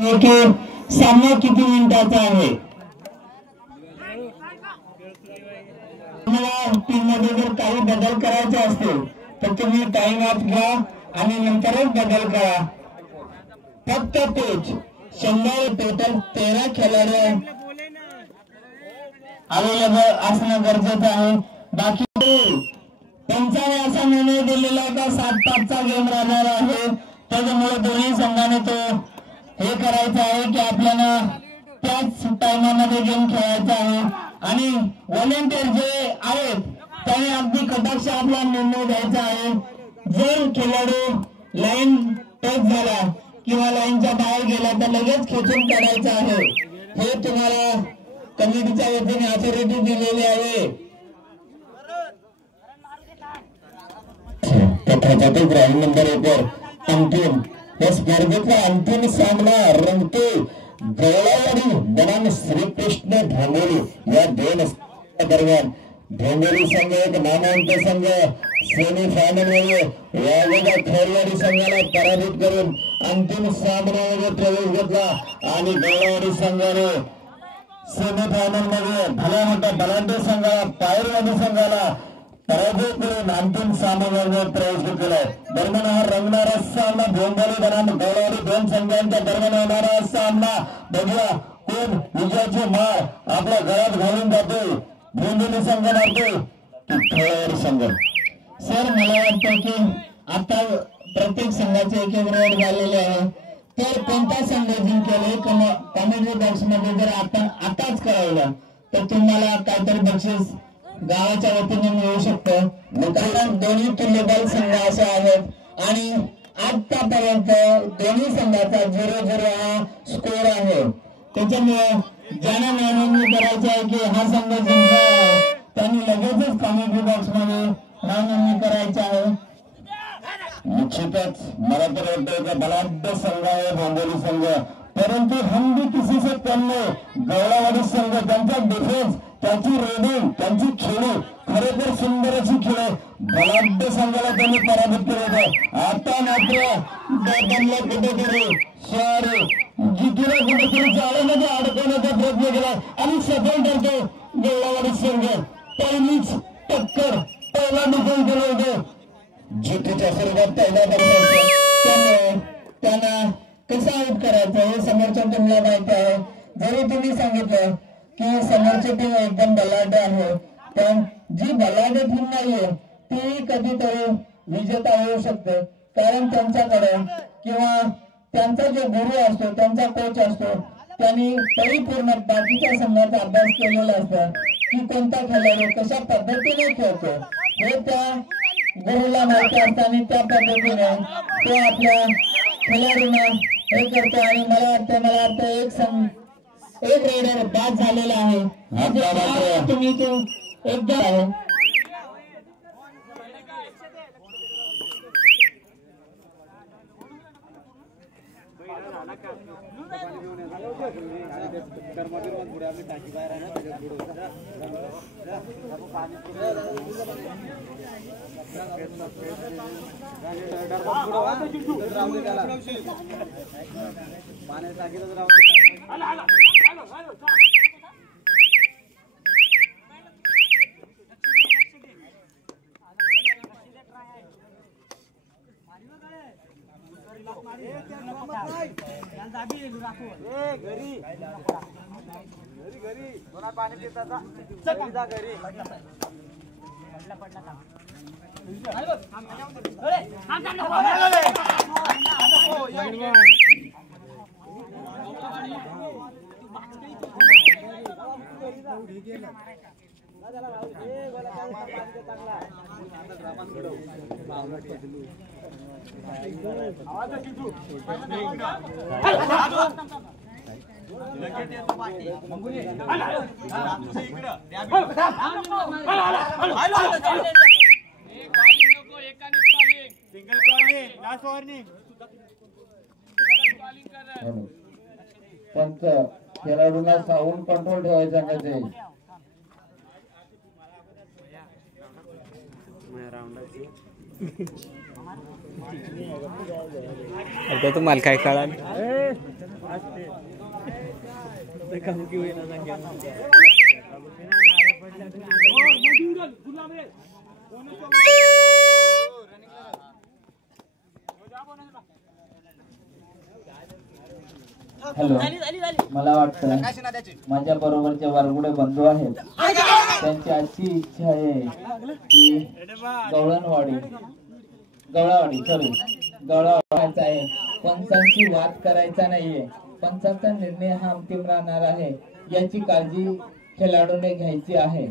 की सामना किती मिनिटाचा आहे। तुम्हाला टीम मध्ये जर काही बदल करायचे असतील तर तुम्ही टाइम ऑफ घ्या आणि नंतरच बदल करा। फक्त तेच 100 टोटल 13 खेळाडू अवेलेबल असणं गरजेचं आहे। बाकी पंचाने असा निर्णय दिलेला का 7-5चा गेम राहणार आहे, त्याच्यामुळे दोन्ही संघाने तो हे करायचं आहे की आपल्याला त्याच टाइमामध्ये गेम खेळायचा आहे आणि व्हॉलेंटियर जे आहेत त्याने अगदी कटाक्ष आपला निर्णय घ्यायचा आहे। जर खेळाडू लाईन टच झाला किंवा लाईनच्या बाहेर गेला तर लगेच खेचून काढायचं आहे। हे तुम्हाला कमिटीच्या वतीने अथॉरिटी दिलेली आहे। तथाकथित राऊंड नंबर 1 वर अंतिम या स्पर्धेतला अंतिम सामना रंगतोय गवळावाडी बनाम श्रीकृष्ण ढोंगोली या दोन दरम्यान। ढोंगोली संघ एक नामांकित संघ सेमीफायनल मध्ये वाघोबा खैरवाडी संघाला पराभूत करून अंतिम सामन्यामध्ये प्रवेश घेतला आणि गवळावाडी संघाने सेमीफायनल मध्ये भला मोठा बलाढ्य संघाला पायरवाडी संघाला पराभूत करून अंतिम सामन्यामध्ये प्रवेश घेतलेला आहे। दरम्यान हा रंगणारा सामना ढोंगोली बनाम गवळावाडी दोन संघांच्या दरम्यान होणारा सामना बघूया कोण विजयाची माळ आपल्या गळ्यात घालून जातोय। ढोंगोली संघ मारतोय की गवळावाडी संघ। सर मला वाटतं की आता प्रत्येक संघाचे एक एक राऊंड झालेले आहे, तर कोणता संघ जिंकेल कॉमेंट्री बॉक्स मध्ये जर आपण आताच कळवलं तर तुम्हाला काहीतरी बक्षीस गावाच्या वतीने मिळू शकतं। कारण दोन्ही तुल्यबल संघ असे आहेत आणि आतापर्यंत दोन्ही संघाचा 0-0 हा स्कोर आहे। त्याच्यामुळे ज्यांना नोंदणी करायची आहे की हा संघ जिंकला त्यांनी लगेचच कॉमेंट्री बॉक्स मध्ये नोंदणी करायची आहे। निश्चितच मला तर वाटतं की बलाढ्य संघ आहे ढोंगोली संघ, परंतु हम भी किसी से कम नहीं। गवळावाडी संघ त्यांचा डिफेन्स त्याची रेडिंग त्यांची खेळी खरोखर सुंदर अशी खेळ बलाढ्य संघाला त्यांनी पराभूत केले होते। आता मात्र दादांना कुठेतरी शहर जिथून कुठेतरी जाळ्यामध्ये अडकवण्याचा प्रयत्न केला आणि सफल ठरतो गवळावाडी संघ। पहिलीच टक्कर पहिला निकाल केलं होतं जितीच्या स्वरूपात पहिला त्यामुळे त्यांना कसं आउट करायचं हे समोरच्या टीमला माहिती आहे। जरी तुम्ही सांगितलं की समोरची टीम एकदम बलाढ्य आहे, पण जी बलाढ्य टीम नाहीये ती कधीतरी विजेता होऊ शकते, कारण त्यांच्याकडे किंवा त्यांचा जो गुरु असतो त्यांचा कोच असतो त्यांनी परिपूर्ण बाकीच्या संघाचा अभ्यास केलेला असतो की कोणता खेळाडू कशा पद्धतीने खेळतो हे त्या गुरुला माहिती असतं आणि त्या पद्धतीने तो आपल्या खेळाडूंना हे करतो। आणि मला वाटतं एक रेडर बाद झालेला आहे। तुम्ही तो एकदा आहे खेळाडूंना साऊंड कंट्रोल ठेवायचा का आता तुम्हाला काय कळालं? हॅलो, मला वाटतं माझ्या बरोबरचे वारगुडे बंधू आहेत, त्यांची आजची इच्छा आहे की गवळावाडी आहे. पंचांची वाद करायचा नाहीये, पंचांचा निर्णय हा अंतिम राहणार आहे, याची काळजी खेळाडूने घ्यायची आहे.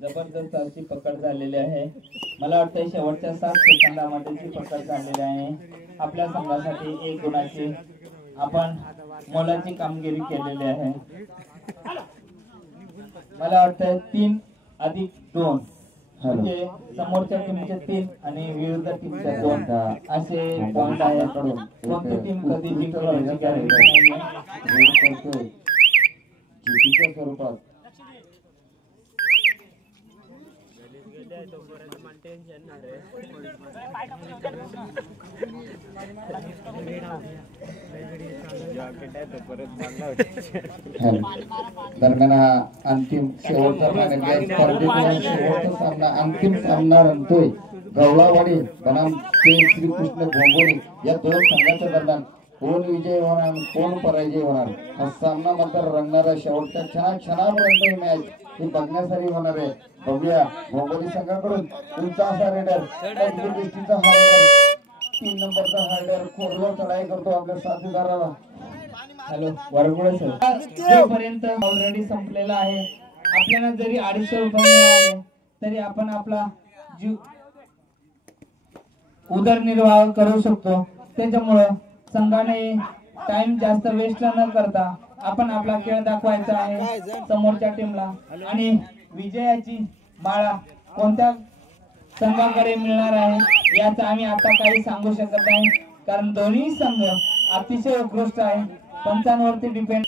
जबरदस्त अशी पकड झालेली आहे. मला वाटतं शेवटच्या 7 सेकंदामध्ये पकड झालेली आहे. आपल्या संघासाठी 1 गुणाची आपण मोलाची कामगिरी केलेली आहे. मला वाटतं 3+2 म्हणजे समोरच्या टीमचे 3 आणि विरुद्ध टीमचे 2 असे पॉइंट आहे. कोणती टीम कधी जिंकल याची गॅरंटी नाही. जिंकच्या स्वरूपात दरम्यान हा अंतिम शेवटचा सामना अंतिम सामना रंगतोय. गवळावाडी बनाम श्रीकृष्ण भोंगोली या 2 संघाच्या दरम्यान कोण विजय होणार कोण पराजय होणार हा सामना मात्र रंगणारा शेवटच्या क्षणापर्यंत मॅच ही बघण्यासाठी होणार आहे. बघूया भोंगोली संघाकडून उंच असा रेडर दृष्टीचा हा रेडर 3 नंबरचा हा रेडर खोडवर चढाई करतो आपल्या साथीदाराला. हॅलो वरगुडे सर, जोपर्यंत ऑलरेडी संपलेला आहे. आपल्याला जरी 250 रुपये मिळाले तरी आपण आपला जीव उदरनिर्वाह करू शकतो. त्याच्यामुळं संघाने टाइम जास्त वेस्ट न करता आपण आपला खेळ दाखवायचा आहे समोरच्या टीमला. आणि विजयाची माळा कोणत्या संघाकडे मिळणार आहे याचं आम्ही आता काही सांगू शकत नाही, कारण दोन्ही संघ अतिशय उत्कृष्ट आहे. पंचांवरती डिपेंड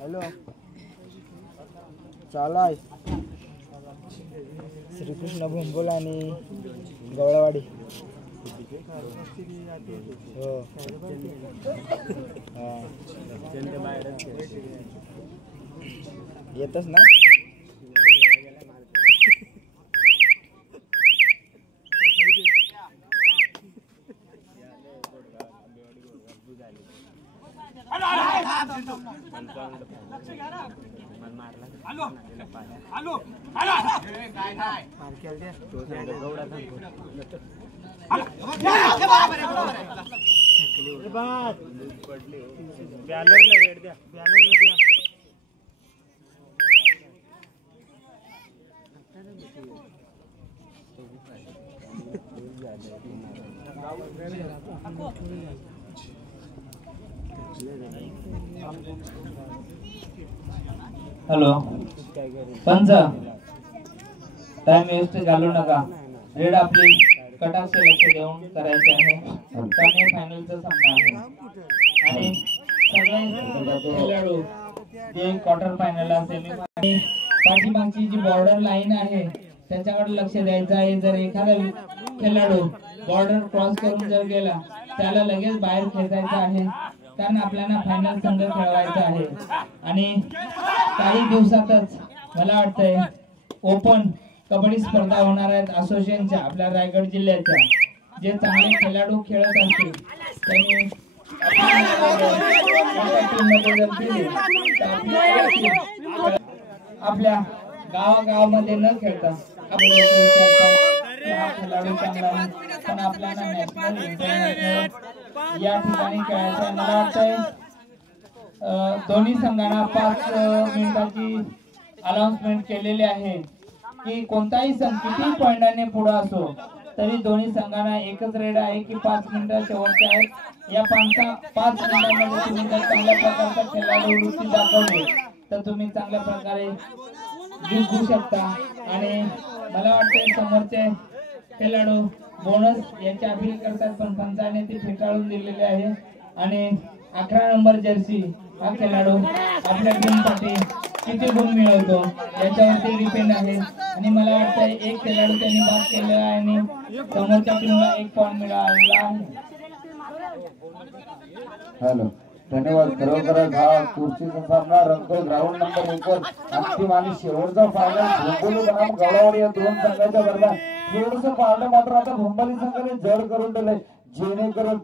हॅलो चालाय श्रीकृष्ण भोंगोल आणि गवळावाडी. हो येतच ना. हॅलो पंच, टाइम वेस्ट घालू नका. रेड आपली कटाक्ष लक्ष देऊन करायचे आहे. त्याने फायनलचा सामना आहे आणि सगळे खेळाडू जे क्वार्टर फायनल सेमीफायनल पाठीमागची जी बॉर्डर लाईन आहे त्याच्याकडे लक्ष द्यायचं आहे. जर एखादा खेळाडू बॉर्डर क्रॉस करून जर गेला त्याला लगेच बाहेर खेचायचं आहे, कारण आपल्याला फायनल संघ खेळवायचा आहे. आणि काही दिवसातच मला वाटतंय ओपन कबड्डी स्पर्धा होणार आहेत असोसिएशनच्या आपल्या रायगड जिल्ह्याच्या. जे चांगले खेळाडू खेळत असतील त्यांनी आपल्या गावागावामध्ये न खेळता खेळाडू चांगला पण आपल्याला नॅशनल इंटरनॅशनल या ठिकाणी खेळायचं. मला वाटतंय दोन्ही संघांना 5 मिनिटाची अनाउन्समेंट केलेली आहे की कोणताही संघ किती पॉइंटाने पुढे असो तरी दोन्ही संघांना एकच रेड आहे की 5 मिनिटं शेवटचे आहेत. या 5 मिनिटांमध्ये तुम्ही जर चांगल्या प्रकारचा खेळाडू वृत्ती दाखवली तर तुम्ही चांगल्या प्रकारे जिंकू शकता. आणि मला वाटतं समोरचे खेळाडू बोनस याची अपील करतात पण पंचाने ती फेटाळून दिलेली आहे. आणि 11 नंबर जर्सी हा खेळाडू आपल्या टीमसाठी किती गुण मिळवतो याच्यावरती डिपेंड आहे. आणि मला वाटतं एक खेळाडू त्यांनी बाद केलेला आहे आणि समोरच्या टीमला 1 पॉइंट मिळाला आहे. हॅलो, धन्यवाद. खरोखरच हा कुर्चीचा सामना रंगतोय. ग्राउंड नंबर 1 वर अंतिम आणि शेवटचा फायनल भोंबोली बनाम गवळावाडी या दोन संघाच्या दरम्यान. थोडंसं पारडं मात्र आता भोंबोली संघाने जड करून दिलंय, जेणेकरून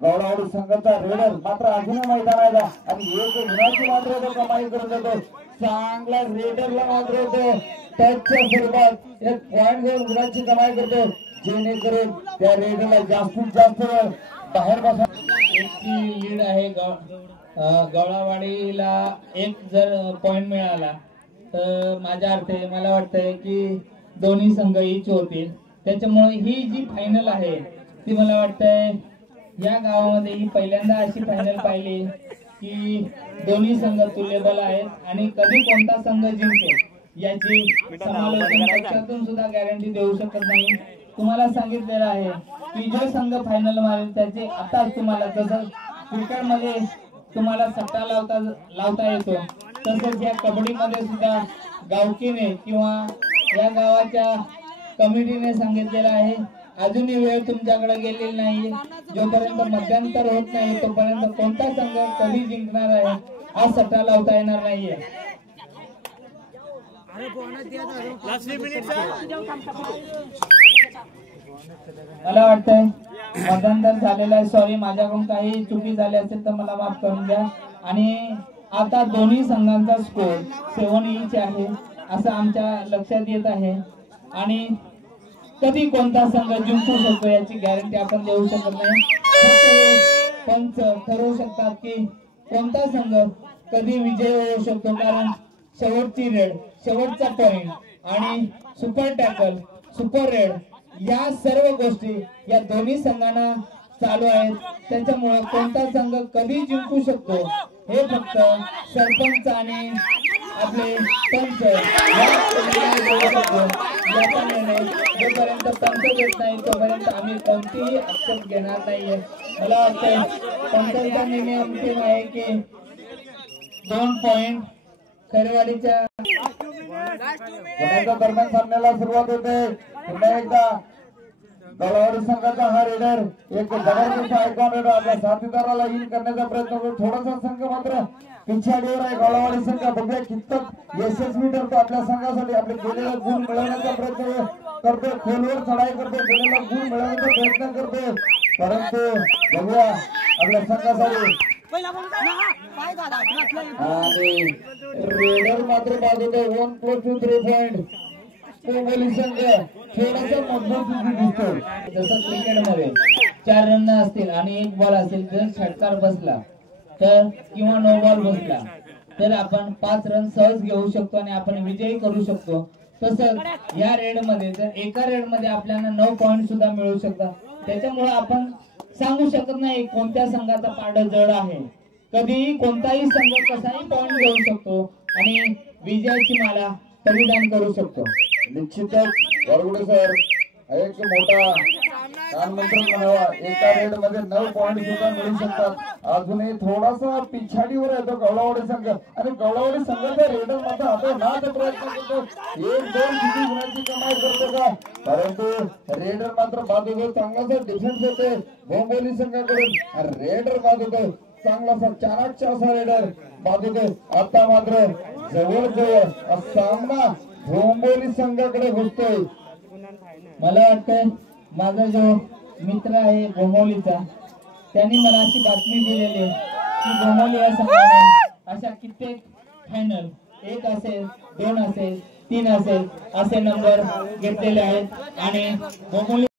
गवळावाडी संघाचा रेडर मात्र अजून मैदानाला आणि एक गुणाची मात्र तो कमाई करून देतो. चांगला रेडरला मात्र होतो टचच्या स्वरूपात 1 पॉइंट घेऊन गुणाची कमाई करतो, जेणेकरून त्या रेडरला जास्तीत जास्त बाहेर बसा. एकची लीड आहे. गवळावाडीला 1 जर पॉइंट मिळाला तर माझ्या अर्थे मला वाटतंय की दोन्ही संघ इच होतील. त्याच्यामुळे ही जी फायनल आहे ती मला वाटतंय या गावामध्ये ही पहिल्यांदा अशी फायनल पाहिली की दोन्ही संघ तुल्यबल आहेत आणि कधी कोणता संघ जिंकतो याची समालोचन पक्षातून सुद्धा गॅरंटी देऊ शकत नाही. तुम्हाला सांगितलेलं आहे की जो संघ फायनल मारेल त्याचे आताच तुम्हाला जसं क्रिकेटमध्ये तुम्हाला सट्टा लावता येतो तसंच या कबड्डीमध्ये सुद्धा गावकीने किंवा या गावाच्या कमिटीने सांगितलेलं आहे अजूनही वेळ तुमच्याकडे गेलेली नाही. जोपर्यंत मध्यंतर होत नाही तोपर्यंत कोणता संघ कधी जिंकणार आहे हा सट्टा लावता येणार नाहीये. मला वाटतंय मध्यंतर झालेलं आहे. सॉरी, माझ्याकडून काही चुकी झाली असेल तर मला माफ करून द्या. आणि आता दोन्ही संघांचा स्कोर 7 इच आहे असं आमच्या लक्षात येत आहे. आणि कधी कोणता संघ जिंकू शकतो याची गॅरंटी आपण देऊ शकत नाही. फक्त हे पंच ठरवू शकतात की कोणता संघ कधी विजय होऊ शकतो, कारण शेवटची रेड, शेवटचा पॉइंट आणि सुपर टॅकल, सुपर रेड या सर्व गोष्टी या दोन्ही संघांना चालू आहेत. त्याच्यामुळे कोणता संघ कधी जिंकू शकतो हे फक्त सरपंच आणि आपले पंच याचा निर्णय जोपर्यंत पंच देत नाही तोपर्यंत आम्ही कोणतीही ऍक्शन घेणार नाहीये. मला वाटतं पंचांचा निर्णय अंतिम आहे की 2 पॉइंट खैरवाडीच्या दरम्यान सामन्याला सुरुवात होते. पुन्हा एकदा गवळावाडी संघाचा हा रेडर एक जबरदस्त आयकॉन रेडर आपल्या साथीदाराला इन करण्याचा प्रयत्न करतो. थोडासा संघ मात्र पिछाडीवर आहे. गवळावाडी संघ बघूया कितपत यशस्वी ठरतो आपल्या संघासाठी. आपले गेलेला गुण मिळवण्याचा प्रयत्न करतो, खोलवर चढाई करतो, गेलेला गुण मिळवण्याचा प्रयत्न करतो, परंतु बघूया आपल्या संघासाठी आणि रेडर मात्र बाजूला 1+2 पॉइंट. संघ थोडासा मजबूत दिसतो. जसं क्रिकेटमध्ये 4 रन असतील आणि 1 बॉल असेल जर षटकार बसला तर किंवा नो बॉल बसला तर आपण 5 रन सहज घेऊ शकतो आणि आपण विजयी करू शकतो. तसंच या रेड मध्ये जर एका रेड मध्ये आपल्याला 9 पॉइंट सुद्धा मिळू शकतात. त्याच्यामुळे आपण सांगू शकत नाही कोणत्या संघाचा पारड जड आहे. कधीही कोणताही संघ कसाही पॉइंट घेऊ शकतो आणि विजयाची माला परिधान करू शकतो. निश्चितच वरगुडे सर एक मोठा त्यानंतर एका रेड मध्ये 9 पॉइंट सुद्धा मिळू शकतात. अजूनही थोडासा पिछाडीवर येतो गवळावाडी संघ आणि गवळावाडी संघाचा रेडर मात्र आता नाच प्रयत्न करतो. 1-2 किती गुणांची कमाई करतो का, परंतु रेडर मात्र बाद होतो. चांगलासा डिफेन्स होते भोंबोली संघाकडून. रेडर बाद होतो चांगलासा चाणाक्ष असा रेडर बाद होतो. आता मात्र जवळजवळ सामना भोंबोली संघाकडे घुसतोय. मला वाटतंय माझा जो मित्र आहे भोमोलीचा त्यांनी मला अशी बातमी दिलेली आहे की भोमोली या संघाने अशा कित्येक फायनल 1 असेल 2 असेल 3 असेल असे नंबर घेतलेले आहेत आणि भोमोली